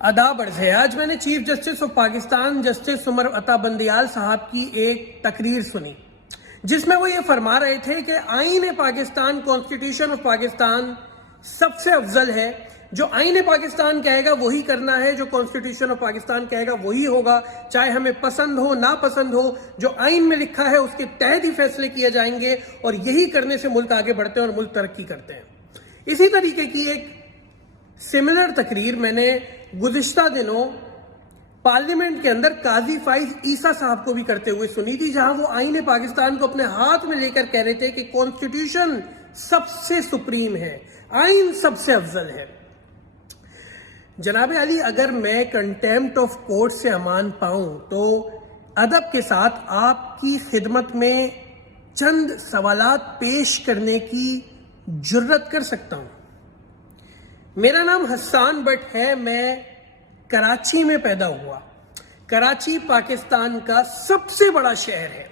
آداب عرض ہے۔ آج میں نے chief justice of Pakistan justice Umar Ata Bandial صاحب کی ایک تقریر سنی جس میں وہ یہ فرما رہے تھے کہ آئین پاکستان، کانسٹیٹیوشن آف پاکستان سب سے افضل ہے۔ جو آئین پاکستان کہے گا وہی کرنا ہے، جو کانسٹیٹیوشن آف پاکستان کہے گا وہی ہوگا، چاہے ہمیں پسند ہو ناپسند ہو۔ جو آئین میں لکھا ہے اس کے تحت ہی فیصلے کیے جائیں گے اور یہی کرنے سے ملک آگے بڑھتے ہیں اور ملک ترقی کرتے ہیں۔ اسی طریقے کی ایک سملر تقریر میں نے گزشتہ دنوں پارلیمنٹ کے اندر قاضی فائز عیسیٰ صاحب کو بھی کرتے ہوئے سنی تھی، جہاں وہ آئین پاکستان کو اپنے ہاتھ میں لے کر کہہ رہے تھے کہ کانسٹیٹیوشن سب سے سپریم ہے، آئین سب سے افضل ہے۔ جناب علی، اگر میں کنٹیمپٹ آف کورٹ سے امان پاؤں تو ادب کے ساتھ آپ کی خدمت میں چند سوالات پیش کرنے کی جرت کر سکتا ہوں۔ میرا نام حسان بٹ ہے، میں کراچی میں پیدا ہوا۔ کراچی پاکستان کا سب سے بڑا شہر ہے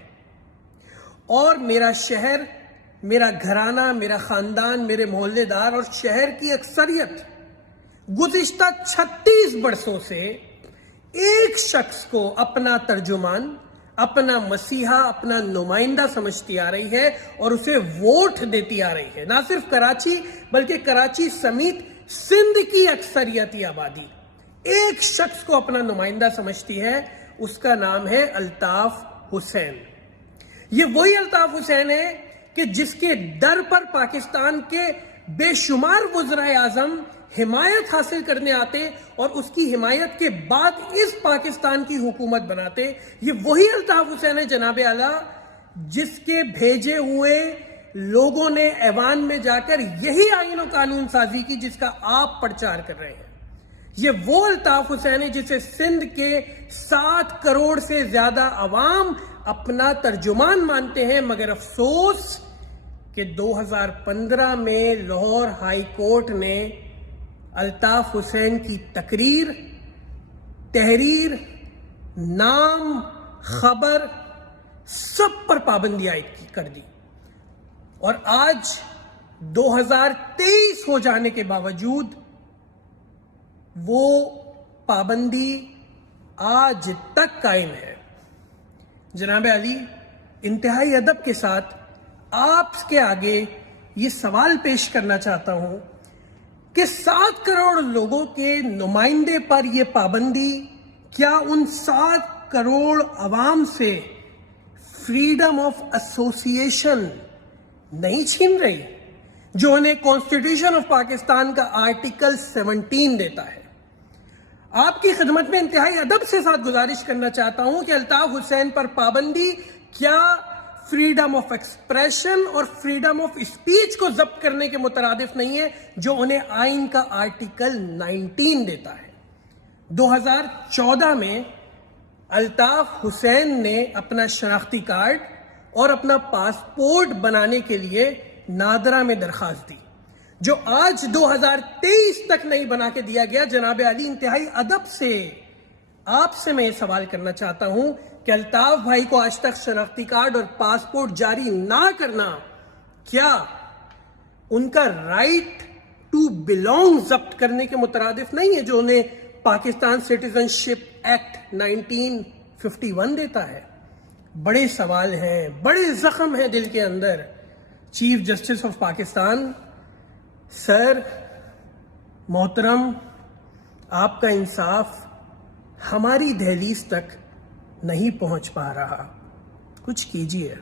اور میرا شہر، میرا گھرانہ، میرا خاندان، میرے محلے دار اور شہر کی اکثریت گزشتہ 36 برسوں سے ایک شخص کو اپنا ترجمان، اپنا مسیحا، اپنا نمائندہ سمجھتی آ رہی ہے اور اسے ووٹ دیتی آ رہی ہے۔ نہ صرف کراچی بلکہ کراچی سمیت سندھ کی اکثریتی آبادی ایک شخص کو اپنا نمائندہ سمجھتی ہے، اس کا نام ہے الطاف حسین۔ یہ وہی الطاف حسین ہے کہ جس کے در پر پاکستان کے بے شمار وزرائے اعظم حمایت حاصل کرنے آتے اور اس کی حمایت کے بعد اس پاکستان کی حکومت بناتے۔ یہ وہی الطاف حسین ہے جناب اعلیٰ جس کے بھیجے ہوئے لوگوں نے ایوان میں جا کر یہی آئین و قانون سازی کی جس کا آپ پرچار کر رہے ہیں۔ یہ وہ الطاف حسین ہے جسے سندھ کے 7 کروڑ سے زیادہ عوام اپنا ترجمان مانتے ہیں، مگر افسوس کہ 2015 میں لاہور ہائی کورٹ نے الطاف حسین کی تقریر، تحریر، نام، خبر سب پر پابندی عائد کر دی اور آج 2023 ہو جانے کے باوجود وہ پابندی آج تک قائم ہے۔ جناب علی، انتہائی ادب کے ساتھ آپ کے آگے یہ سوال پیش کرنا چاہتا ہوں کہ 7 کروڑ لوگوں کے نمائندے پر یہ پابندی کیا ان 7 کروڑ عوام سے فریڈم آف ایسوسیشن نہیں چھین رہی جو انہیں کانسٹیٹیوشن آف پاکستان کا آرٹیکل 17 دیتا ہے؟ آپ کی خدمت میں انتہائی ادب سے ساتھ گزارش کرنا چاہتا ہوں کہ الطاف حسین پر پابندی کیا فریڈم آف ایکسپریشن اور فریڈم آف اسپیچ کو ضبط کرنے کے مترادف نہیں ہے جو انہیں آئین کا آرٹیکل 19 دیتا ہے؟ 2014 میں الطاف حسین نے اپنا شناختی کارڈ اور اپنا پاسپورٹ بنانے کے لیے نادرا میں درخواست دی جو آج 2023 تک نہیں بنا کے دیا گیا۔ جناب علی، انتہائی ادب سے آپ سے میں یہ سوال کرنا چاہتا ہوں کہ الطاف بھائی کو آج تک شناختی کارڈ اور پاسپورٹ جاری نہ کرنا کیا ان کا رائٹ ٹو بیلونگ ضبط کرنے کے مترادف نہیں ہے جو انہیں پاکستان سٹیزن شپ ایکٹ 1951 دیتا ہے؟ بڑے سوال ہیں، بڑے زخم ہیں دل کے اندر۔ چیف جسٹس آف پاکستان سر، محترم، آپ کا انصاف ہماری دہلیز تک نہیں پہنچ پا رہا، کچھ کیجیے۔